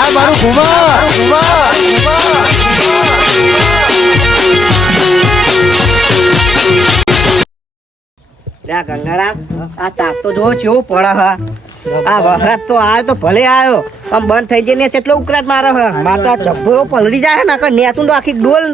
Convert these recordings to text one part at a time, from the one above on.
આ મારું ઘુમા ગંગારામ આ તાપ તો જો કેવું પડે હ આ વરસાદ તો આવ્યો તો ભલે આવ્યો આમ બંધ થઈ જઈને કેટલો ઉકળાટ મારે હ માતા ચપ્પો પલળી જાય ને નેતું તો આખી ડોલ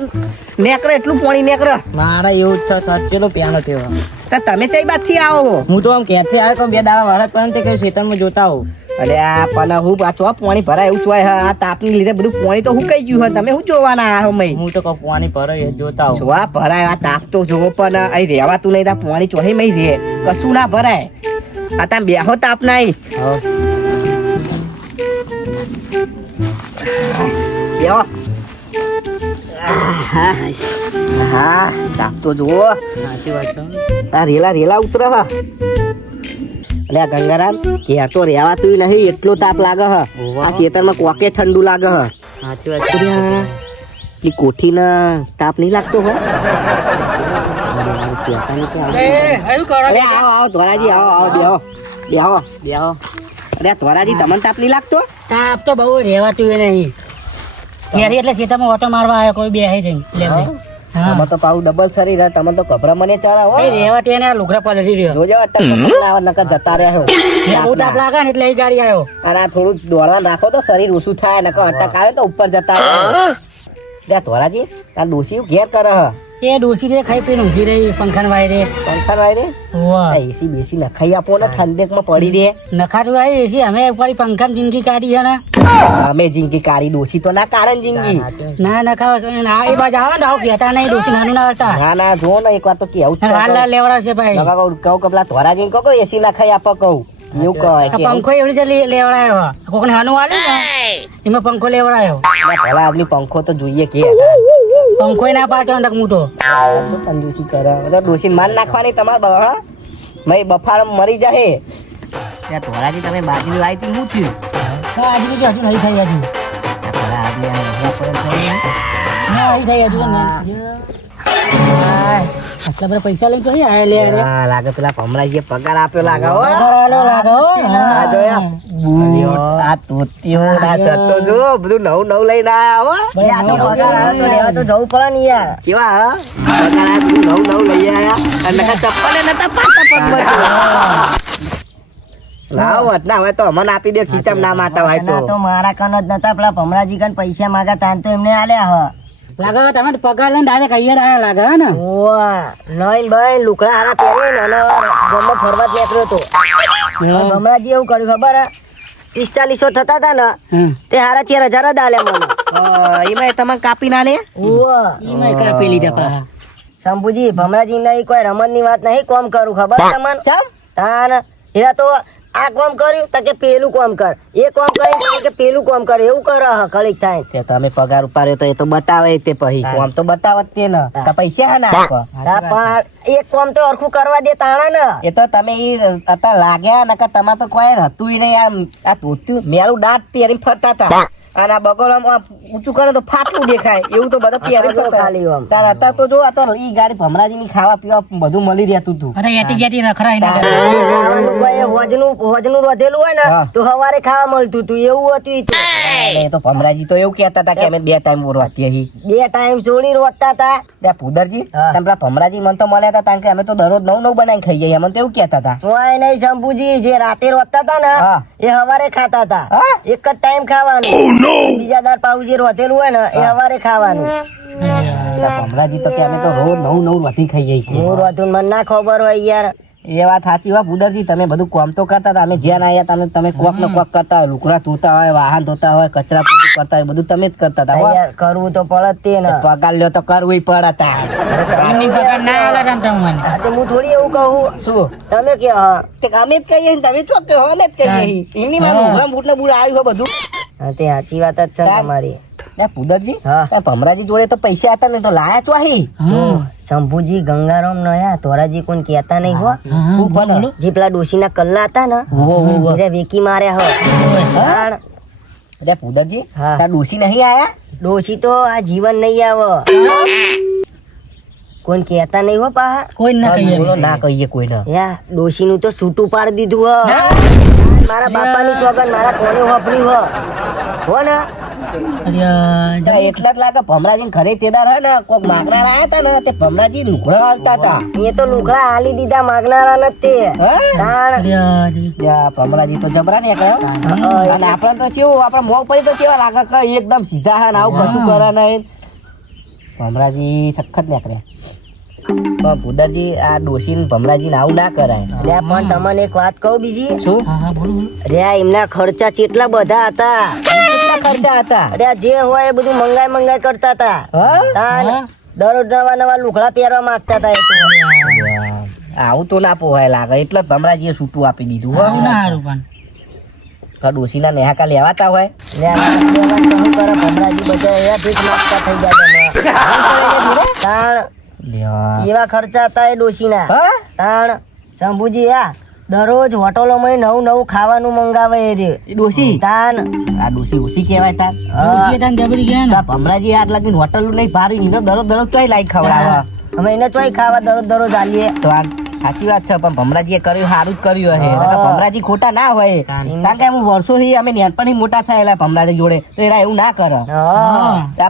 નેકરે એટલું પાણી નેકરે મારા એવું જ છે સચ્ચેનો પ્યાનો થયો. તો તમે કઈ બાજથી આવો હું તો આમ ક્યાંથી આવ્યો તો બે દાડા વરસ પણ તે કઈ ખેતરમાં જોતા હોઉં. અરે આ પણ હું પાછો પાણી ભરાય એવું ચોય આ તાપની લીધે બધું પાણી તો હુકાઈ ગયું હોય તમે શું જોવાના આ મય હું તો કહું પાણી ભરાય જોતા હોઉં. જોવા ભરાય આ તાપ તો જોવો પણ અહીં રહેવાતું નહીં તા પાણી ચોહી મય રહે કશું ના ભરાય આ તમે બેહો તાપ નહીં બેહો હા તાપ તો જુઓ સાચી વાત છે. આ રેલા ઉતરે હ અરે આ ગંગારામ ઘેર તો રહેવાતું નહીં એટલો તાપ લાગે હ આ ખેતરમાં કોકે ઠંડુ લાગે હ સાચી વાત છે. પેલી કોઠીના તાપ નહીં લાગતો હોય અરે આવો ધોરાજી આવો બેહો અરે ધોરાજી તમને તાપ નહીં લાગતો તાપ તો બહુ રહેવાતું નહીં. ઘેરી એટલે ખેતરમાં ઓટો મારવા આવ્યો કોઈ બે તમે તો પાછું ડબલ શરીર હે તમે તો ગભરા મને ચાલા હોય રહેવાતું એને લુગડા પલટી રહ્યો. જોજો અટક નકર જતા રહ્યા બહુ તાપ લાગે ને એટલે એ ગાડી આવ્યો. અને આ થોડું દોડવા રાખો તો શરીર ઓછું થાય નકર અટક આવે તો ઉપર જતા રહે ધોરાજી આ ડોસી ઘેર કરે હ એ ડોસી રે ખાઈ પીને ઊંઘી રહી પંખાન વાય રે પંખા વાય રે એસી બેસી નખાઈ આપો ને ઠંડક માં પડી રે નખાતું આવી એસી અમે એકવાર પંખાન જિંદગી કાઢી છે ને અમે જિંદગી કાઢી ડોસી તો ના કારણ જિંદગી ના નખાવ ના એ બાજુ આવે ને આવું કહેતા નહીં ડોસી નાનું ના હતા ના જો ને એક વાર તો કેવું હાલ લેવડાવશે ભાઈ કહું કે પેલા ધોરાજી કહો એસી નખાઈ આપો કહું એવું કહે પંખો એવી રીતે લેવડાયો કોકને હાનું આલે ને એમાં પંખો લેવડાયો ભલા આદમી પંખો તો જોઈએ કે પંખો ના પાડતો અંદક મોટો કંજૂસી કરે બધા ડોસી માન નાખવાની તમારે હા મય બફાર મરી જાય ત્યાં ધોરાજી તમે બાજરી લાવી હતી શું થયું આજુ હજુ નહીં થઈ હજુ થઈ હજુ આટલા બધા પૈસા લઈ જોઈએ આ લે અરે લાગે પેલા ભમરાજીએ પગાર આપ્યો લાગે હો આ જોયા આ તોતીઓ ના સત્તો જો બધું નવું લઈને આયા હો આ તો પગાર આવ્યો તો લેવા તો જવું પડે ને યાર કેવા હા પગાર આ બધું નવું લઈ આયા અને ચપ્પલે નતા પાટા પગ લાવ ના હોય તો અમને આપી દે ખીચામ ના માતા હોય તો મારા કન જ નતા પેલા ભમરાજી કન પૈસા માંગા તાન તો એમને આલ્યા હ લાગે તમે પગાર લઈને ડાયરેક્ટ અહીંયા આયા લાગે ને ઓવા નઈન ભાઈ લુકડા હારા પહેરીને અને ગમમાં ફરવા જ નીકળ્યો તો ભમરાજી એવું કર્યું ખબર 4500 થતા હતા ને તે હારા 4000 જ આલ્યા મને એમાં તમે કાપી ના લે ઓવા એમાં કાપી લીધા પા શંભુજી ભમરાજી નહીં કોઈ રમત ની વાત નહીં કોમ કરું ખબર તમને ચમ તાન એરા તો આ કોમ કર્યું તો કે પેલું કોમ કર એ કોમ કરી કે પેલું કોમ કર એવું કરે કળીક થાય તે તમે પગાર ઉપાડ્યો તો એ તો બતાવે તે પછી કોમ તો બતાવત તે ને તો પૈસા હે ને આપો પણ એક કોમ તો અરખું કરવા દે તાણા ને એ તો તમે ઈ અત્યારે લાગ્યા નકર તમાર તો કોઈ હતું નહીં આમ આ તોત્યું મેલું દાંત પહેરીને ફરતા હતા અને આ બગલ ઊંચું કરે તો ફાટલું દેખાય એવું તો બધા પહેરી ખાલી અત્યારે તો જો આ ઈ ગાડી ભમરાજી ની ખાવા પીવા બધું મળી રહેતું હતું અરે એટી ગેટી રખરાઈ ના વજનું વધેલું હોય ને તો સવારે ખાવા મળતું હતું એવું હતું એ તો ભમરાજી તો એવું કહેતા હતા કે અમે 2 ટાઈમ રોટતી હી 2 ટાઈમ સોળી રોટતા હતા ત્યાં પુદરજી તમે પેલા ભમરાજી મને તો મળ્યા હતા કારણ કે અમે તો દરરોજ નવું બનાવીને ખાઈ જઈએ અમને તો એવું કહેતા હતા સોય નહીં શંભુજી જે રાતે રોટતા હતા ને એ સવારે ખાતા હતા એક જ ટાઈમ ખાવાનું બીજા દાર પાઉ જે રોધેલું હોય ને એ સવારે ખાવાનું ભમરાજી તો કે અમે તો રોજ નવું વધી ખાઈ જઈએ હું રોધું મને ના ખબર હોય યાર એ વાત સાચી હોય ભુદરજી તમે બધું કામ તો કરતા હતા અમે જ્યાં આવ્યા તમે કોક ને કોક કરતા હોય લુકડા ધોતા હોય વાહન ધોતા હોય કચરા પોતું કરતા હોય બધું તમે જ કરતા હતા યાર કરવું તો પડે તે ને પગાર લ્યો તો કરવું પડે તા હું થોડી એવું કહું શું તમે કે અમે જ કહીએ તમે ચો કે અમે જ કહીએ એમની મારું બૂટ ને બૂટ આવ્યું બધું તે સાચી વાત જ છે તમારી પુદરજી ભમરાજી જોડે તો પૈસા હતા ને તો લાયા છો અહીં શંભુજી ગંગારામ નયા તોરાજી કોણ કેતા નહીં હો જે પેલા ડોસી ના કલ્લા હતા ને વેકી માર્યા હો અરે પુદરજી ડોસી નહીં આયા ડોસી તો આ જીવન નહીં આવે કોણ કેતા નહીં હો પાહા કોઈ ના કહીએ ના કહીએ કોઈ ના યા ડોસી નું તો છૂટું પાડી દીધું હો મારા બાપાની સોગન મારા કોને વાપરી હો ને એટલા જ લાગે ભમરાજી ઘરે તેદાર હે ને કોક માગનારા આયા તા ને તે ભમરાજી લુગડા હાલતા હતા એ તો લુગડા હાલી દીધા માગનારા નથી ભમરાજી તો જબરા ને અને આપણે તો કેવું આપડે મોં પડી તો કેવા લાગે કે એકદમ સીધા હે ને આવું કશું કરે નહીં ભમરાજી સખત નીકળ્યા પણ ભુદરજી આ ડોશી ભમરાજી ને આવું ના કરાય પણ તમને એક વાત કહું બીજી શું રે એમના ખર્ચા કેટલા બધા હતા ખર્ચા હતા અરે જે હોય એ બધું મંગાઈ કરતા હતા દરરોજ નવા લુગડા પહેરવા માંગતા હતા આવું તો ના પોહાય લાગે એટલે ભમરાજીએ છૂટું આપી દીધું ડોશી ના નેહાકા લેવાતા હોય ભમરાજી બધા એવા ભીખ નાખતા થઈ ગયા એવા ખર્ચા હતા એ ડોશી ના તાણ શંભુજી દરરોજ હોટલોમાં નવું ખાવાનું મંગાવે એ ડોશી તાન આ ડોશી ઓછી કહેવાય તાન ભમરાજી આટ લાગીને હોટલ નહીં ભારી દરરોજ ચોય લાઈ ખવડાવે અમે એને ચોય ખાવા દરરોજ આલીએ તો સાચી વાત છે પણ ભમરાજીએ કર્યું સારું જ કર્યું હે ભમરાજી ખોટા ના હોય કારણ કે વર્ષોથી અમે નાનપણથી મોટા થયેલા ભમરાજી જોડે તો એરા એવું ના કરે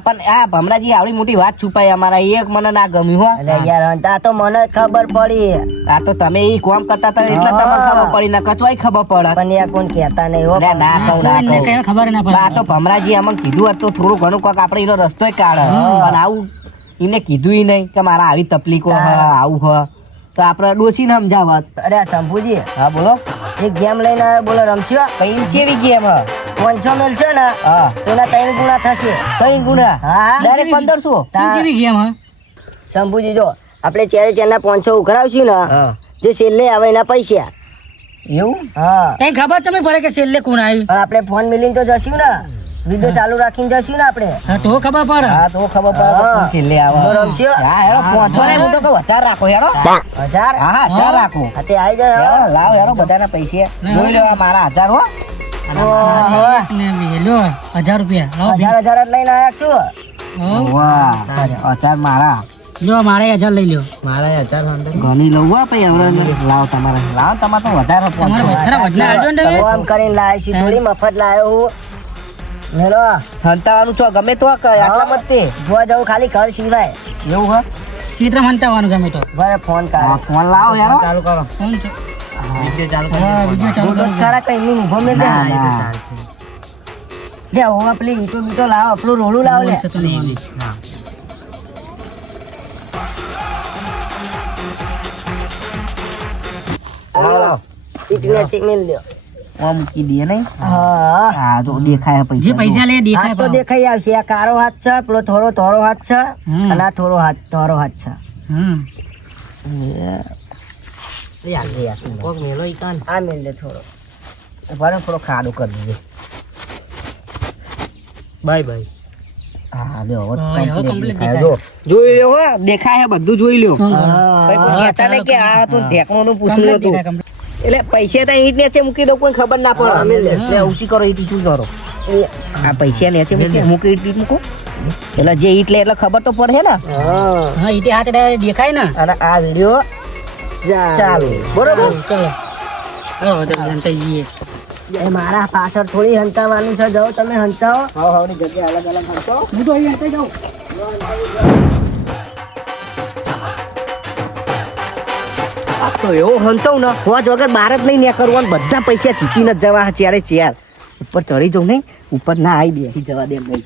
પણ આ ભમરાજી આવડી મોટી વાત છુપાઈ અમારા એક મને ના ગમ્યું હો યાર આ તો મને ખબર પડી આ તો તમે એ કોમ કરતા હતા એટલે તમને ખબર પડી ના કચવાય ખબર પડે પણ યાર કોણ કહેતા નહીં હો ના કહું ખબર ના પડે આ તો ભમરાજી અમને કીધું હતું થોડું ઘણું કોક આપણે એનો રસ્તો કાઢે પણ આવું એને કીધું નહીં કે મારા આવી તકલીફો આવું હ તો આપણે ડોસી ને સમજાવત અરે શંભુજી હા બોલો એક ગેમ લઈને આવ્યો બોલો રમશો કઈ કેવી ગેમ હ 500 મેલશો ને એના 3 ગુણા થશે 3 ગુણા હા ડાયરેક્ટ 1500 કેવી ગેમ હ શંભુજી જો આપણે ચારના 500 ઉઘરાવશું ને જે છેલ્લે આવે એના પૈસા એવું હા કઈ ખબર તમને પડે કે છેલ્લે કોણ આવ્યું આપણે ફોન મિલીને તો જશું ને વિડિયો ચાલુ રાખીને જશું ને આપણે હા તો ખબર પડે છેલ્લે આવે રમશો હા હેરો પહોંચો ને હું તો કહું 1000 રાખો હેરો 1000 હા 1000 રાખો તે આવી જાય લાવ હેરો બધાના પૈસા જોઈ લો મારા 1000 હો ને મેલો 1000 રૂપિયા 1000 લઈને આયા છું વાહ 1000 મારા લો મારે 1000 લઈ લ્યો મારે 1000 અંદર ઘણી લઉં હો ભાઈ હવે લાવ તમારે તો વધારે આમ કરીને લાવી છે થોડી મફત લાવ્યો હું મેલો હંતાવાનું છો ગમે તો આટલા મત તે જોવા જાવ ખાલી ઘર સિવાય એવું હે સીધા હંતાવાનું ગમે તો બરે ફોન કર ફોન લાવો યાર ચાલુ કરો ફોન છે વિડિયો ચાલુ કરો વિડિયો ચાલુ કરો ખરા કઈ નહીં ઉભો મે દે લે ઓ આપલી ઈટો લાવો આપણું રોડું લાવ લે લાવ ઈટને ચેક મેલ લ્યો મૂકી દે નહીં હા તો દેખાય પૈસા જે પૈસા લે દેખાય તો દેખાઈ આવશે આ કારો હાથ છે પેલો થોડો હાથ છે અને આ તારો હાથ છે કોક મેલો ઈકાન આ મેલ દે થોડો ભરે થોડો ખાડો કરી દીધે બાય હા લ્યો હવે કમ્પ્લીટ દેખાય જોઈ લ્યો હો દેખાય બધું જોઈ લ્યો ભાઈ કહેતા નહીં કે આ તો ઢેકણો નું પૂછવું હતું એટલે પૈસા તો ઈટ નીચે મૂકી દો કોઈ ખબર ના પડે એટલે ઊંચી કરો ઈટ શું કરો આ પૈસા નીચે મૂકી ઈટ મૂકો એટલે જે ઈટ લે એટલે ખબર તો પડે ને હા ઈટે હાથે દેખાય ને અને આ વિડિયો ચાલુ બરોબર ચલો મારા પાછળ થોડી હંતાવાનું છે જાઓ તમે હંતાવો ની જગ્યા અલગ હંતાવો હું તો અહીં હંતાઈ જાઉં તો એવો હંતાવ ને હોજ વગર બહાર જ નહીં કરવાનું બધા પૈસા જીતીને જ જવા ચારે ચાર ઉપર ચડી જાઉં નહીં ઉપર ના આવી બેસી જવા દે નહીં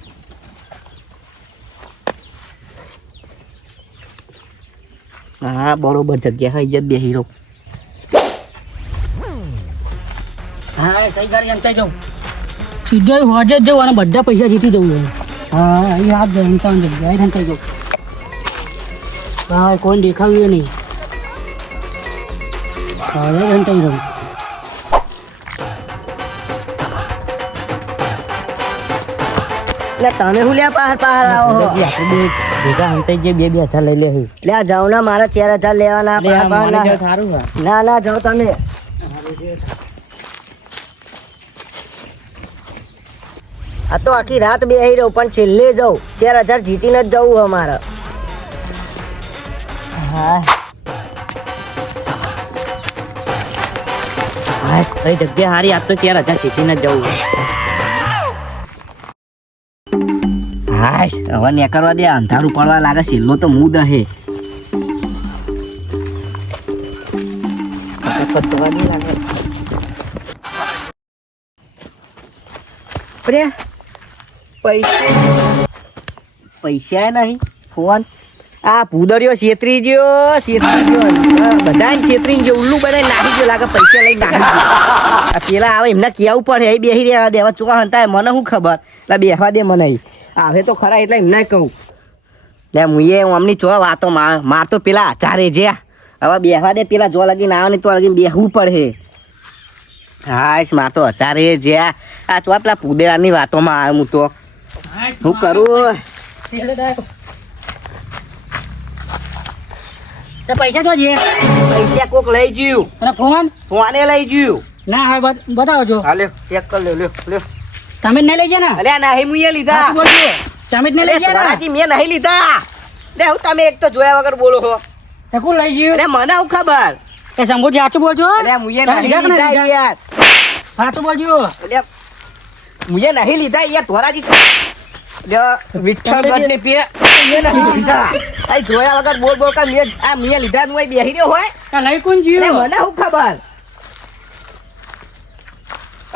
હા બરોબર જગ્યા હોય જ બેસી રહું હા સહી ગાડી હંતાઈ જાઉં સીધો હોજ જ જવું અને બધા પૈસા જીતી જવું હા અહીં હાથ હંતાવવાની જગ્યા હંતાઈ જાઉં હા કોઈ દેખાવ્યું નહીં હવે હંતાઈ જાઉં એટલે તમે હું લ્યા પહાડ આવો ભેગા હંતાઈ જે 2,000 લઈ લે લે જાવ ને મારા 4,000 લેવાના ના જાઓ તમે આ તો આખી રાત બેહી રહ્યો પણ છેલ્લે જાઉં 4,000 જીતીને જ જવું અમારે હા હા કઈ જગ્યા હારી આજ તો 4000 શીખીને જ જવું હાશ હવે ને કરવા દે અંધારું પડવા લાગે છેલ્લો તો મૂડ હે પૈસા નહીં ફોન આ ભૂદરિયો છેતરી ગયો બધા છેતરી ગયો ઉલ્લુ બનાવી નાખી ગયો લાગે પૈસા લઈ નાખી ગયો પેલા આવે એમને કેવું પડે એ બેસી રહ્યા દેવા ચોખા હંતા મને શું ખબર એટલે બેસવા દે મને આવે તો ખરા એટલે એમને કહું લે મુએ અમની ચો વાતો માર તો પેલા આચારે જે હવે બેસવા દે પેલા જો લગીને આવે ને તો લગીને બેસવું પડે હાશ માર તો અચારે જે આ ચો પેલા પુદેરાની વાતોમાં આવે હું તો શું કરું પૈસા તો છે પૈસા કોક લઈ ગયું અને ફોને લઈ ગયું ના હવે બતાવો છો હાલે ચેક કર લ્યો તમે જ નહીં લઈ ગયા ને અલ્યા નહીં મુએ લીધા સાચું બોલજો તમે જ નહીં લઈ ગયા ને ધોરાજી મેં નહીં લીધા લે હું તમે એક તો જોયા વગર બોલો છો તે કોણ લઈ ગયું અલે મને હું ખબર એ શંભુજી સાચું બોલજો અલ્યા મુએ તમે નહીં લીધા કે નહીં લીધા લીધા? યાર સાચું બોલજો અલ્યા મુએ નહીં લીધા યાર ધોરાજી લ્યો વિઠ્ઠલ ગઢની પે મેં નહીં લીધા આ જોયા વગર બોલ કા મેં લીધા હું અહીં બેહી રહ્યો હોય આ લઈ કોણ અલે ગયું મને હું ખબર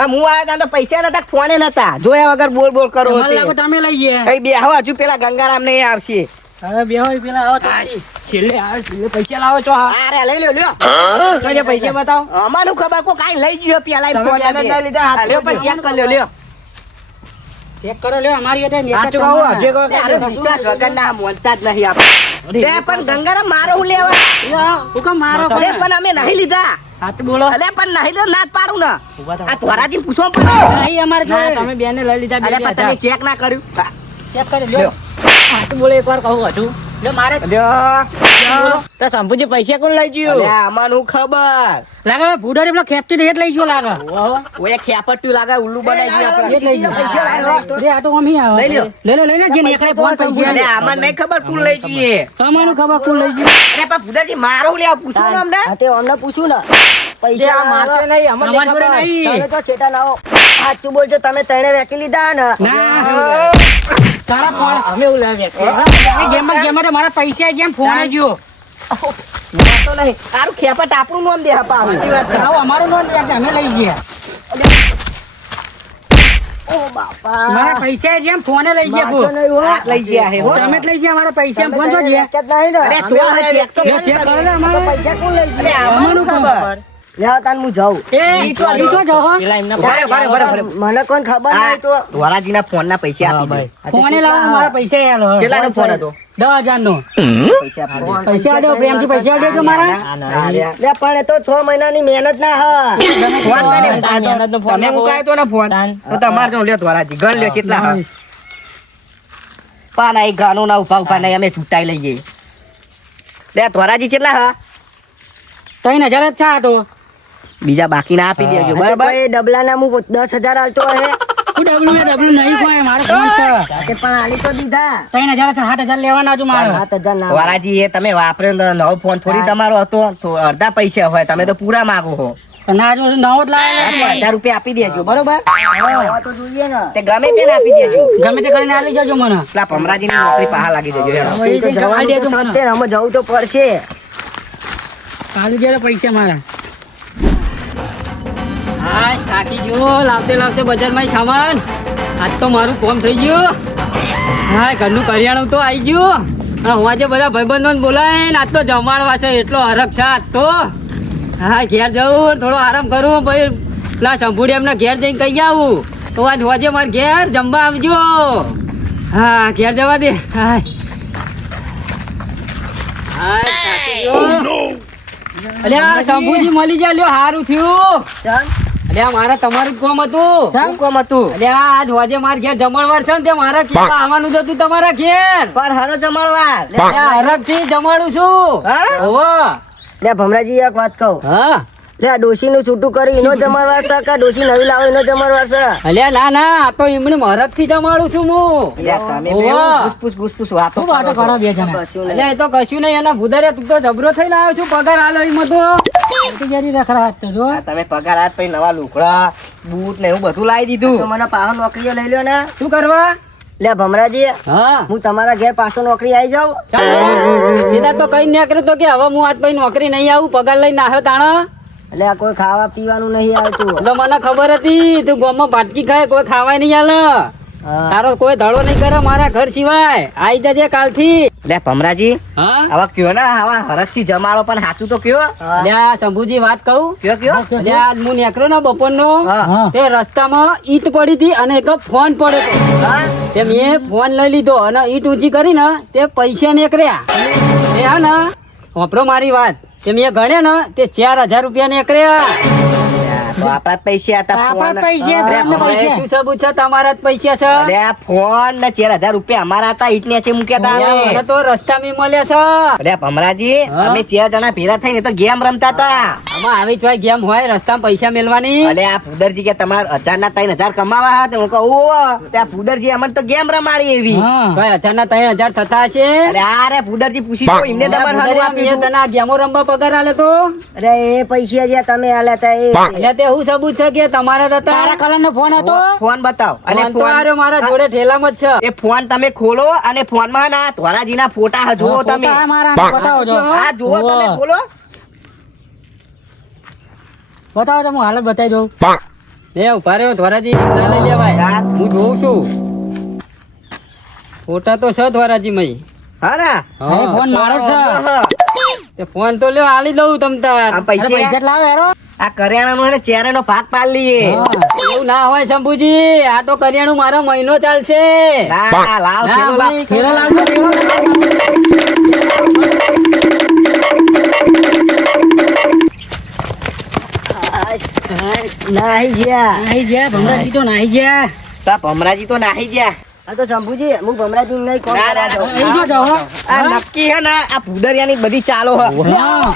આ હું આયા તા તો પૈસા નતા ફોને નતા જોયા વગર બોલ કરો મને લાગે તમે લઈ ગયા કઈ બેહો હજુ પેલા ગંગારામ નહીં આવશે હવે બે હોય પેલા આવો તો છેલ્લે પૈસા લાવો છો હા અરે લઈ લ્યો કઈ પૈસા બતાવો અમારું ખબર કો કાઈ લઈ ગયો પેલા તમે ફોન પેલા જ લઈ લીધા, હાથ લ્યો પણ ચેક કર લ્યો ચેક કરો લ્યો અમારી એટલે સાચું કહું, હજે કહું. અરે વિશ્વાસ વગર ના બોલતા જ નહીં આપણે તે પણ ગંગારામ મારો હું લેવા હું કામ મારો અરે પણ અમે નહીં લીધા સાચું બોલો અલે પણ નહીં તો ના જ પાડું ને ઉભા થાઓ. આ ધોરાજી પૂછો પડે નહીં અમારે ના જોડે તમે બેને લઈ લીધા અરે પણ તમે ચેક ના કર્યું ચેક કરી લ્યો સાચું બોલો એકવાર કહું હજુ લ્યો મારે લ્યો તો શંભુજી પૈસા કોણ લઈ ગયું અલે અમારું ખબર લાગે ભૂડરી પેલો ખેપતી રહી લઈ ગયો લાગે ઓય ખેપટ્યું લાગે ઉલ્લુ બનાવી ગયું એ જ લઈ આપણે પૈસા લઈ લો લે આ તો અમી આવે લઈ લ્યો. લઈ લો જે નીકળે ફોન પૈસા અલે આમાં નહીં ખબર કોણ લઈ જઈએ તમારું ખબર કોણ લઈ ગયું અરે પણ ભુદાજી મારો લેવા પૂછો ને અમને તે અમને પૂછ્યું ને પૈસા મારશે નહીં અમને અમારી જોડે ખબર. નહીં તમે તો છેટા લાવો સાચું બોલજો તમે તણે વેકી લીધા ને ના તારા ફોન અમે એવું લાવ્યા ગેમ મારા પૈસા જેમ ફોન ગયો તો નહીં સારું ખેપટ આપણું નામ દે હપા આવો અમારું નોંધ છે અમે લઈ ગયા ઓ બાપા મારા પૈસા જેમ ફોને લઈ ગયા મારશો બોલ. નહીં હો. હાથ લઈ ગયા હે હો તમે જ લઈ ગયા મારા પૈસા તમે ફોન તો તણે ગયા વેક્યા જ નહીં ને અરે ચો ચેક તો ચેક કરો ને તો અમારે પૈસા કોણ લઈ અરે ગયું આમાં ખબર લેવા તાન હું જાઉં એ તો જો હો. પેલા એમના બરાબર મને કોઈ ખબર નહીં તો ધોરાજીના ફોનના પૈસા આપી દે ફોને લાવો મારા પૈસા આલો કેટલાનો ફોન હતો 10,000 નો પૈસા આપી દે. પૈસા આલો પ્રેમથી પૈસા દેજો મારા લે પણ એ તો 6 મહિનાની મહેનત ના હા ફોન કને મુકાયો મહેનતનો તો? ફોન તમે આપો. મુકાયો તો ને ફોન તો તમારે જો લ્યો ધોરાજી ગણ લ્યો કેટલા હા પાના એ ગાનું ના ઉભા નહીં અમે છૂટાઈ લઈએ લે ધોરાજી કેટલા હા 3,000 જ છા તો બીજા બાકી ના આપી દેજો બરાબર બરાબર એ ડબલાના હું 10,000 આલતો હે હું ડબલું નહીં કોઈ મારો ફોન છે તે પણ આલી તો દીધા 3,000 છે 8,000 લેવાના છું મારો 7,000 ના ધોરાજી એ તમે વાપરેલો નવો ફોન થોડી તમારો હતો તો અડધા પૈસા હોય તમે તો પૂરા માંગો છો ના જો નવો જ લાવેલો છે. 1000 રૂપિયા આપી દેજો બરોબર હોવા તો જોઈએ ને તે ગમે તેને આપી દેજો ગમે તે કરીને આલી જજો મને પેલા ભમરાજીની નોકરી પાહા લાગી દેજો હેડો. હવે એ તો એ જવાનું આલી તો દેજો મને. સત્ય ને અમે જવું તો પડશે કાઢી દેજો પૈસા મારા હા થાકી ગયો લાવતે બજારમાં સામાન આજ તો મારું કોમ થઈ ગયું હા ઘરનું કરિયાણું તો આવી ગયું હા હું આજે બધા ભાઈબંધોને બોલાય ને આજ તો જમાડવા છે એટલો હરખ છે આજ તો હા ઘેર જવું થોડો આરામ કરું પછી પેલા શંભુડી એમના ઘેર જઈને કહી આવું તો આજ હોજે મારે ઘેર જમવા આવજો હા ઘેર જવા દે હા થાકી ગયો. અલ્યા શંભુજી મળી જાય લ્યો હારું થયું ચાલ અલ્યા મારે તમારું જ કામ હતું શું કામ હતું અલ્યા આજ હોજે માર ઘેર જમણવાર છે ને તે મારા કેવા આવવાનું જ હતું તમારા ઘેર પણ હારો જમાડવાર હરખ થી જમાડું છું હા? ઓહો. લે ભમરાજી એક વાત કહું હા લે આ ડોશીનું છૂટું કરી એનો જમારવાર છે કે ડોશી નવી લાવો એનો જમારવાર છે અલ્યા ના ના આ તો એમને હરખ થી જમાડું છું હું યાર, તમે ઓવા. બેઉ ઘૂસપૂસ વાતો શું વાતો કરો બે જણા કશું નહીં. અલ્યા એ તો કશું નહીં એના ભૂદારે તું તો જબરો થઈને આવ્યો છું પગાર હાલો એમાં તો આ તમે પગાર હાથ પછી નવા લુગડા બૂટ ને એવું બધું લાવી દીધું. તો મને પાછો નોકરીએ લઈ લ્યો ને. શું કરવા? લે ભમરાજી હા હું તમારા ઘેર પાછો નોકરી આવી જાઉં. કીધા તો કઈ નીકળે તો કે હવે હું આજ પછી નોકરી નહીં આવું, પગાર લઈને આવ્યો તાણ. એટલે આ કોઈ ખાવા પીવાનું નહીં આવતું. એટલે મને ખબર હતી તું ગામમાં બાટકી ખાય, કોઈ ખાવાય નહીં આલે. હા. તારો કોઈ ધડો નહીં કરે મારા ઘર સિવાય. આઈ જજે કાલથી. લે ભમરાજી હા હવે કયો ને આવા હરખથી જમાડો પણ સાચું તો કયો. હા. લ્યા શંભુજી વાત કહું. કયો લ્યા આજ હું નીકળ્યો ને બપોરનો, હા. તે રસ્તામાં ઈટ પડી હતી અને એક ફોન પડ્યો હતો. હા? તે મેં ફોન લઈ લીધો અને ઈટ ઊંચી કરી ને તે પૈસા નીકળ્યા. એ હા ને વાપરો મારી વાત, તે મેં ગણ્યા ને તે 4,000 રૂપિયા નીકળ્યા. તો આપણા જ પૈસા હતા. આપણા જ પૈસા, અરે આપણા ભમરાજી, પૈસા. શું સબૂત છે? તમારા જ પૈસા છે. અરે આ ફોન ને 4,000 રૂપિયા અમારા હતા, ઈટ ને છે મૂક્યા હતા લ્યા, અમે. મને તો રસ્તામાં મળ્યા છે. અરે ભમરાજી હા? અમે 4 જણા ભેગા થઈને તો ગેમ રમતા હતા. આમાં આવી જ હોય ગેમ હોય રસ્તામાં પૈસા મેળવાની. અલે આ ફુદરજી કે તમારે 1,000 ના 3,000 કમાવા હતા. હું કહું ઓ ત્યાં ફુદરજી અમને તો ગેમ રમાડી એવી. કઈ 1,000 ના 3,000 થતા હશે. અરે આ રે ફુદરજી પૂછી તો એમને તમારે હારું મેં આપ્યું તને આ ગેમો રમવા પગાર આલે તો અરે એ પૈસા જે તમે આલ્યા તા એ એટલે તે હું સબૂત છે કે તમારા જ હતા? તારા કલર નો ફોન હતો. ફોન બતાવ. અને ફોન તો આર્યો મારા જોડે ઠેલામાં જ છે. એ ફોન તમે ખોલો અને ફોન માં ના ધોરાજીના ફોટા જુઓ તમે. ફોટા મારા બતાવો છો. આ જુઓ તમે ખોલો. બતાવો તો હું હાલ જ બતાવી દઉં. એ ઉભા રહ્યો ધોરાજી ના લઈ લેવાય. હા. હું જોઉં છું ફોટા તો છે ધોરાજી મય. હા ને હા, ફોન મારો છે. તે ફોન તો લ્યો આલી દઉં તમ તાર. આ અરે પૈસા પૈસા જ લાવો હેરો. આ કરિયાણાનો અને ચેરેનો ભાગ પાડ લઈએ. એવું ના હોય શંભુજી, આ તો કરિયાણું મારો મહિનો ચાલશે. ના લાવ ના, થેલો લાવ. ભાઈ, થેલો લાવજો, થેલો લાવજો. નાહી ગયા. નાહી ગયા ભમરાજી તો નાહી ગયા. તો આ ભમરાજી તો નાહી ગયા. હા તો શંભુજી હું ભમરાજી નહીં કોણ ના, ના, કરવા જાઉં. અહીં જો જાઓ, હો. આ નક્કી હે ને આ ભૂદરિયાની બધી ચાલો હે. હા.